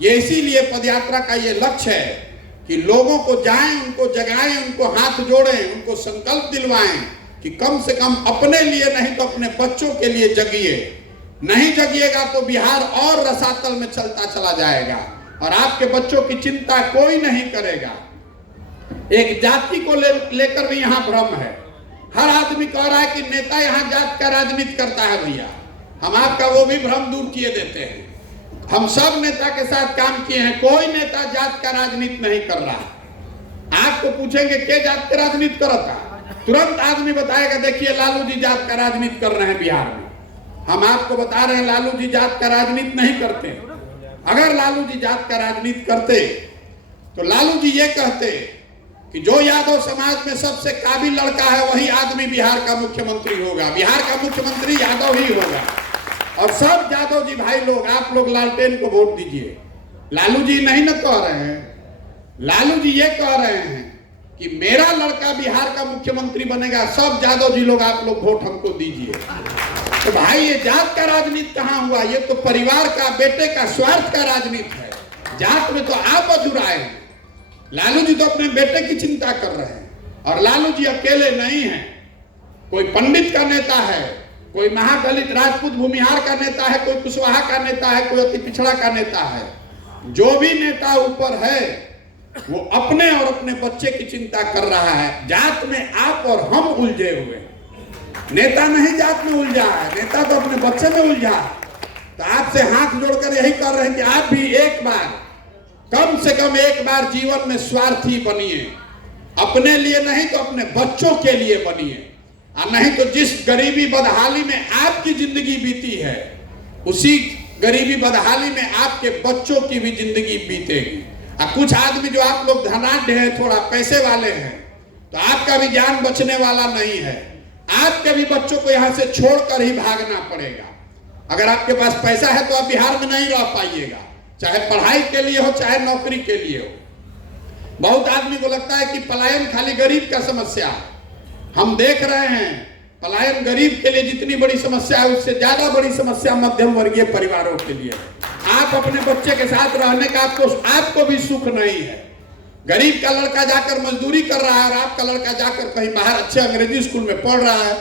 ये इसीलिए पदयात्रा का ये लक्ष्य है कि लोगों को जाएं, उनको जगाएं, उनको हाथ जोड़ें, उनको संकल्प दिलवाएं कि कम से कम अपने लिए नहीं तो अपने बच्चों के लिए जगिए। नहीं जगिएगा तो बिहार और रसातल में चलता चला जाएगा और आपके बच्चों की चिंता कोई नहीं करेगा। एक जाति को लेकर भी यहाँ भ्रम है। हर आदमी कह रहा है कि नेता यहाँ जात का राजनीति करता है। भैया हम आपका वो भी भ्रम दूर किए देते हैं। हम सब नेता के साथ काम किए हैं, कोई नेता जात का राजनीति नहीं कर रहा। आपको पूछेंगे के जात का राजनीति करता, तुरंत आदमी बताएगा देखिए लालू जी जात का राजनीति कर रहे हैं बिहार में। हम आपको बता रहे हैं लालू जी जात का राजनीति नहीं करते। अगर लालू जी जात का राजनीति करते तो लालू जी ये कहते कि जो यादव समाज में सबसे काबिल लड़का है वही आदमी बिहार का मुख्यमंत्री होगा, बिहार का मुख्यमंत्री यादव ही होगा। और सब यादव जी भाई लोग, आप लोग लालटेन को वोट दीजिए। लालू जी नहीं न कह रहे हैं, लालू जी ये कह रहे हैं कि मेरा लड़का बिहार का मुख्यमंत्री बनेगा, सब यादव जी लोग आप लोग वोट हमको दीजिए। तो भाई ये जात का राजनीति कहाँ हुआ? ये तो परिवार का, बेटे का, स्वार्थ का राजनीति है। जात में तो आप अधूराए हैं। लालू जी तो अपने बेटे की चिंता कर रहे हैं और लालू जी अकेले नहीं हैं। कोई पंडित का नेता है, कोई महादलित राजपूत भूमिहार का नेता है, कोई कुशवाहा का नेता है, कोई अति पिछड़ा का नेता है। जो भी नेता ऊपर है वो अपने और अपने बच्चे की चिंता कर रहा है। जात में आप और हम उलझे हुए, नेता नहीं जात में उलझा है, नेता तो अपने बच्चे में उलझा है। तो आपसे हाथ जोड़कर यही कर रहे हैं कि आप भी एक बार, कम से कम एक बार जीवन में स्वार्थी बनिए। अपने लिए नहीं तो अपने बच्चों के लिए बनिए। और नहीं तो जिस गरीबी बदहाली में आपकी जिंदगी बीती है उसी गरीबी बदहाली में आपके बच्चों की भी जिंदगी बीतेगी। और कुछ आदमी जो आप लोग धनाढ्य हैं, थोड़ा पैसे वाले हैं, तो आपका भी जान बचने वाला नहीं है। आपके भी बच्चों को यहाँ से छोड़कर ही भागना पड़ेगा। अगर आपके पास पैसा है तो आप बिहार में नहीं रह पाइएगा, चाहे पढ़ाई के लिए हो चाहे नौकरी के लिए हो। बहुत आदमी को लगता है कि पलायन खाली गरीब का समस्या है। हम देख रहे हैं पलायन गरीब के लिए जितनी बड़ी समस्या है उससे ज्यादा बड़ी समस्या मध्यम वर्गीय परिवारों के लिए। आप अपने बच्चे के साथ रहने का आपको भी सुख नहीं है। गरीब का लड़का जाकर मजदूरी कर रहा है और आपका लड़का जाकर कहीं बाहर अच्छे अंग्रेजी स्कूल में पढ़ रहा है।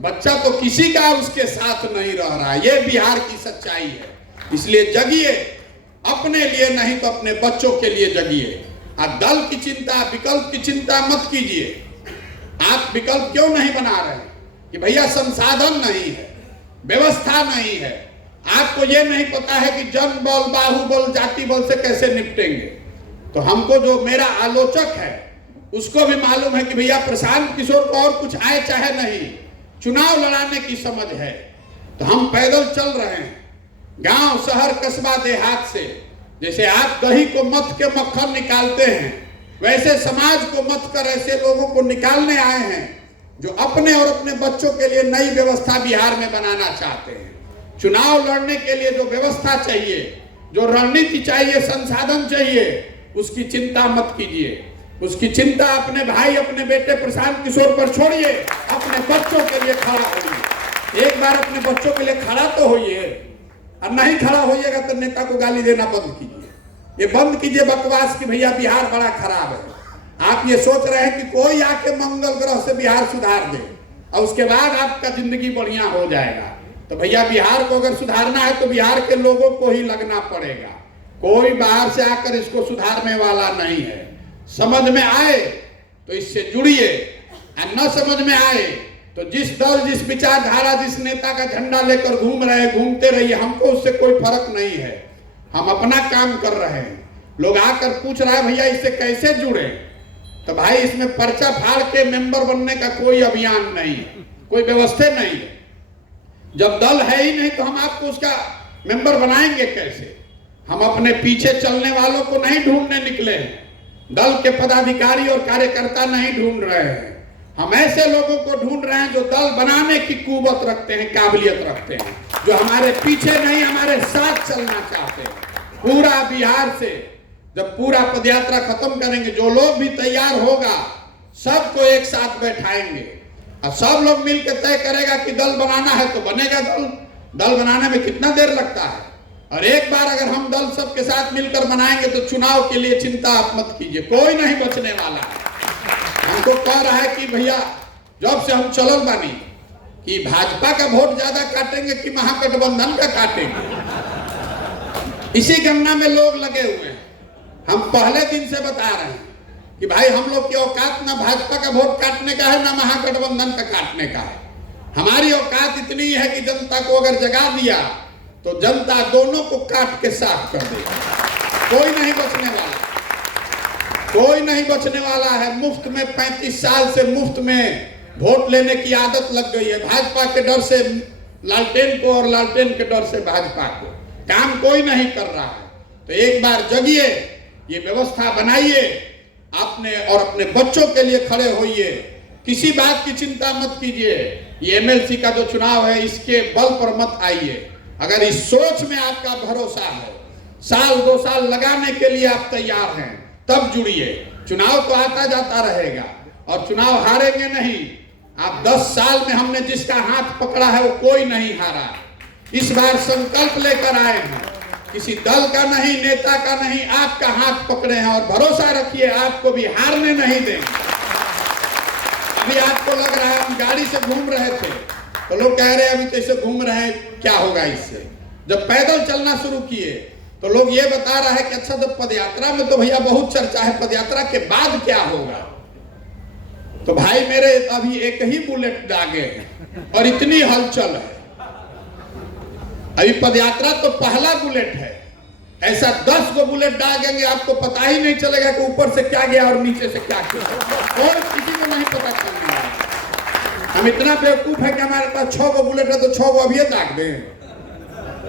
बच्चा तो किसी का उसके साथ नहीं रह रहा है। ये बिहार की सच्चाई है। इसलिए जगिए, अपने लिए नहीं तो अपने बच्चों के लिए जगिए। और दल की चिंता, विकल्प की चिंता मत कीजिए। आप विकल्प क्यों नहीं बना रहे कि भैया संसाधन नहीं है, व्यवस्था नहीं है, आपको ये नहीं पता है कि जन बल, बाहुबल, जाति बल से कैसे निपटेंगे। तो हमको जो मेरा आलोचक है उसको भी मालूम है कि भैया प्रशांत किशोर को और कुछ आए चाहे नहीं, चुनाव लड़ाने की समझ है। तो हम पैदल चल रहे हैं गांव, शहर, कस्बा, देहात से। जैसे आप दही को मथ के मक्खन निकालते हैं, वैसे समाज को मथ कर ऐसे लोगों को निकालने आए हैं जो अपने और अपने बच्चों के लिए नई व्यवस्था बिहार में बनाना चाहते हैं। चुनाव लड़ने के लिए जो व्यवस्था चाहिए, जो रणनीति चाहिए, संसाधन चाहिए, उसकी चिंता मत कीजिए। उसकी चिंता अपने भाई, अपने बेटे प्रशांत किशोर पर छोड़िए, अपने बच्चों के लिए खड़ा होइए। एक बार अपने बच्चों के लिए खड़ा तो होइए, और नहीं खड़ा होइएगा तो नेता को गाली देना बंद कीजिए। ये बंद कीजिए बकवास कि भैया बिहार बड़ा खराब है। आप ये सोच रहे हैं कि कोई आके मंगल ग्रह से बिहार सुधार दे और उसके बाद आपका जिंदगी बढ़िया हो जाएगा। तो भैया बिहार को अगर सुधारना है तो बिहार के लोगों को ही लगना पड़ेगा। कोई बाहर से आकर इसको सुधारने वाला नहीं है। समझ में आए तो इससे जुड़िए, और न समझ में आए तो जिस दल, जिस विचारधारा, जिस नेता का झंडा लेकर घूम रहे हैं, घूमते रहिए, हमको उससे कोई फर्क नहीं है। हम अपना काम कर रहे हैं। लोग आकर पूछ रहा है भैया इससे कैसे जुड़े, तो भाई इसमें पर्चा फाड़ के मेंबर बनने का कोई अभियान नहीं है, कोई व्यवस्था नहीं है। जब दल है ही नहीं तो हम आपको उसका मेंबर बनाएंगे कैसे? हम अपने पीछे चलने वालों को नहीं ढूंढने निकले हैं, दल के पदाधिकारी और कार्यकर्ता नहीं ढूंढ रहे हैं। हम ऐसे लोगों को ढूंढ रहे हैं जो दल बनाने की कुव्वत रखते हैं, काबिलियत रखते हैं, जो हमारे पीछे नहीं हमारे साथ चलना चाहते हैं। पूरा बिहार से जब पूरा पदयात्रा खत्म करेंगे, जो लोग भी तैयार होगा सबको एक साथ बैठाएंगे और सब लोग मिलकर तय करेगा कि दल बनाना है तो बनेगा दल। दल बनाने में कितना देर लगता है, और एक बार अगर हम दल सबके साथ मिलकर बनाएंगे तो चुनाव के लिए चिंता आप मत कीजिए, कोई नहीं बचने वाला है। हमको कह रहा है कि भैया जब से हम चलल बानी कि भाजपा का वोट ज्यादा काटेंगे कि महागठबंधन का काटेंगे, इसी गणना में लोग लगे हुए हैं। हम पहले दिन से बता रहे हैं कि भाई हम लोग की औकात ना भाजपा का वोट काटने का है ना महागठबंधन का काटने का है। हमारी औकात इतनी है कि जनता को अगर जगा दिया तो जनता दोनों को काट के साफ कर देगी। कोई नहीं बचने वाला, कोई नहीं बचने वाला है। मुफ्त में 35 साल से मुफ्त में वोट लेने की आदत लग गई है। भाजपा के डर से लालटेन को और लालटेन के डर से भाजपा को। काम कोई नहीं कर रहा है। तो एक बार जगिए, ये व्यवस्था बनाइए आपने और अपने बच्चों के लिए खड़े होइए। किसी बात की चिंता मत कीजिए। ये एमएलसी का जो चुनाव है इसके बल पर मत आइए। अगर इस सोच में आपका भरोसा है, साल 2 साल लगाने के लिए आप तैयार हैं, तब जुड़िए। चुनाव तो आता जाता रहेगा और चुनाव हारेंगे नहीं। आप 10 साल में हमने जिसका हाथ पकड़ा है वो कोई नहीं हारा। इस बार संकल्प लेकर आए हैं, किसी दल का नहीं, नेता का नहीं, आपका हाथ पकड़े हैं और भरोसा रखिए आपको भी हारने नहीं देंगे। अभी आपको लग रहा है हम गाड़ी से घूम रहे थे तो लोग कह रहे हैं अभी कैसे घूम रहे हैं, क्या होगा इससे। जब पैदल चलना शुरू किए तो लोग ये बता रहा है कि अच्छा जब पदयात्रा में तो भैया बहुत चर्चा है, पदयात्रा के बाद क्या होगा। तो भाई मेरे अभी एक ही बुलेट दागे हैं और इतनी हलचल है। अभी पदयात्रा तो पहला बुलेट है, ऐसा 10 गो बुलेट दागेंगे आपको पता ही नहीं चलेगा कि ऊपर से क्या गया और नीचे से क्या गया, और किसी को नहीं पता चलने वाला। हम इतना बेवकूफ है कि हमारे पास 6 गो बुलेट है तो 6 गो अभी दाग दें।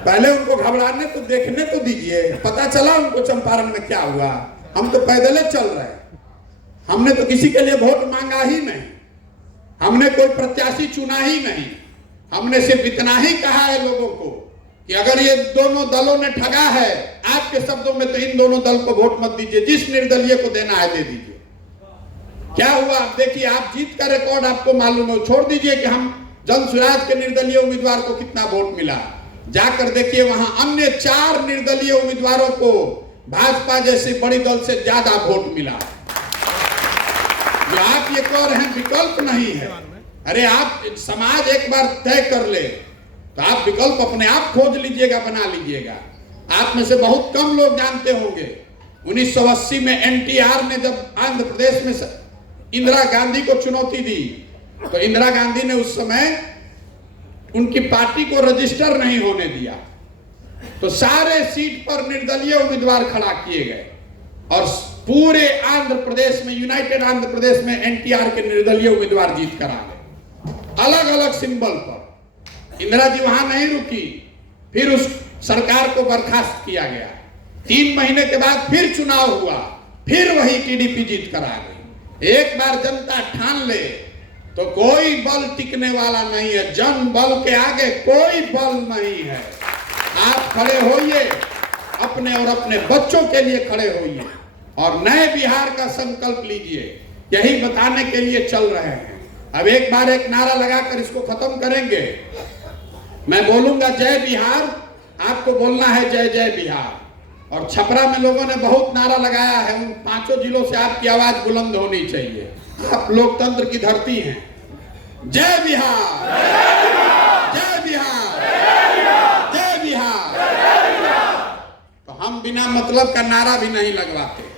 पहले उनको घबराने तो देखने तो दीजिए, पता चला उनको चंपारण में क्या हुआ। हम तो पैदल चल रहे हैं, हमने तो किसी के लिए वोट मांगा ही नहीं, हमने कोई प्रत्याशी चुना ही नहीं। हमने सिर्फ इतना ही कहा है लोगों को कि अगर ये दोनों दलों ने ठगा है आपके शब्दों में, तो इन दोनों दल को वोट मत दीजिए, जिस निर्दलीय को देना है दे दीजिए। क्या हुआ आप देखिए, आप जीत का रिकॉर्ड आपको मालूम है। छोड़ दीजिए कि हम जन स्वराज के निर्दलीय उम्मीदवार को कितना वोट मिला, जाकर देखिए वहां अन्य 4 निर्दलीय उम्मीदवारों को भाजपा जैसी बड़ी दल से ज्यादा वोट मिला। जो आप ये कह रहे हैं विकल्प नहीं है, अरे आप समाज एक बार तय कर ले तो आप विकल्प अपने आप खोज लीजिएगा, बना लीजिएगा। आप में से बहुत कम लोग जानते होंगे 1980 में एनटीआर ने जब आंध्र प्रदेश में इंदिरा गांधी को चुनौती दी तो इंदिरा गांधी ने उस समय उनकी पार्टी को रजिस्टर नहीं होने दिया, तो सारे सीट पर निर्दलीय उम्मीदवार खड़ा किए गए और पूरे आंध्र प्रदेश में, यूनाइटेड आंध्र प्रदेश में एनटीआर के निर्दलीय उम्मीदवार जीत कर आ गए, अलग अलग सिंबल पर। इंदिरा जी वहां नहीं रुकी, फिर उस सरकार को बर्खास्त किया गया। 3 महीने के बाद फिर चुनाव हुआ, फिर वही टीडीपी जीत कर आ गई। एक बार जनता ठान ले तो कोई बल टिकने वाला नहीं है। जन बल के आगे कोई बल नहीं है। आप खड़े होइए, अपने और अपने बच्चों के लिए खड़े होइए। और नए बिहार का संकल्प लीजिए। यही बताने के लिए चल रहे हैं। अब एक बार एक नारा लगाकर इसको खत्म करेंगे। मैं बोलूंगा जय बिहार, आपको बोलना है जय जय बिहार। और छपरा में लोगों ने बहुत नारा लगाया है, उन 5 जिलों से आपकी आवाज बुलंद होनी चाहिए। आप लोकतंत्र की धरती हैं। जय बिहार, जय बिहार, जय बिहार। तो हम बिना मतलब का नारा भी नहीं लगवाते।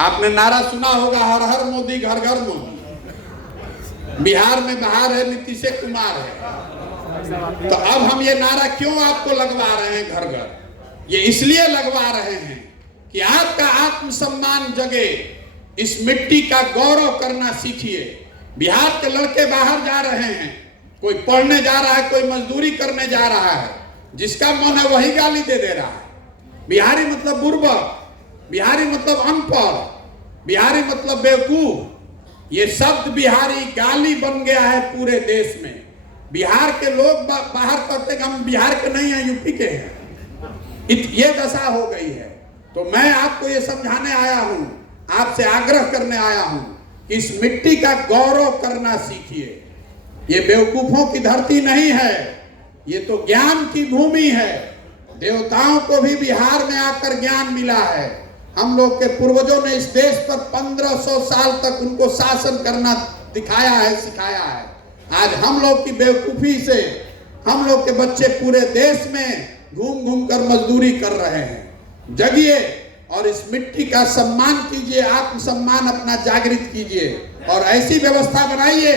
आपने नारा सुना होगा, हर हर मोदी घर घर मोदी। बिहार में बहार है, नीतीश कुमार है। तो अब हम ये नारा क्यों आपको लगवा रहे हैं घर घर? ये इसलिए लगवा रहे हैं कि आपका आत्मसम्मान जगे, इस मिट्टी का गौरव करना सीखिए। बिहार के लड़के बाहर जा रहे हैं, कोई पढ़ने जा रहा है, कोई मजदूरी करने जा रहा है, जिसका मन है वही गाली दे रहा है। बिहारी मतलब बुर्बक, बिहारी मतलब अनपढ़, बिहारी मतलब बेवकूफ। ये शब्द बिहारी गाली बन गया है पूरे देश में। बिहार के लोग बाहर कहते हैं हम बिहार के नहीं हैं, यूपी के हैं। ये दशा हो गई है। तो मैं आपको ये समझाने आया हूं, आपसे आग्रह करने आया हूं कि इस मिट्टी का गौरव करना सीखिए। ये बेवकूफों की धरती नहीं है, ये तो ज्ञान की भूमि है। देवताओं को भी बिहार में आकर ज्ञान मिला है। हम लोग के पूर्वजों ने इस देश पर 1500 साल तक उनको शासन करना दिखाया है, सिखाया है। आज हम लोग की बेवकूफी से हम लोग के बच्चे पूरे देश में घूम घूम कर मजदूरी कर रहे हैं। जगिए और इस मिट्टी का सम्मान कीजिए, आत्मसम्मान अपना जागृत कीजिए और ऐसी व्यवस्था बनाइए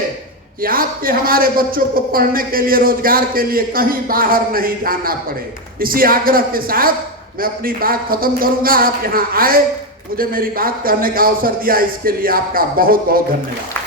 कि आपके हमारे बच्चों को पढ़ने के लिए, रोजगार के लिए कहीं बाहर नहीं जाना पड़े। इसी आग्रह के साथ मैं अपनी बात खत्म करूंगा। आप यहाँ आए, मुझे मेरी बात कहने का अवसर दिया, इसके लिए आपका बहुत बहुत धन्यवाद।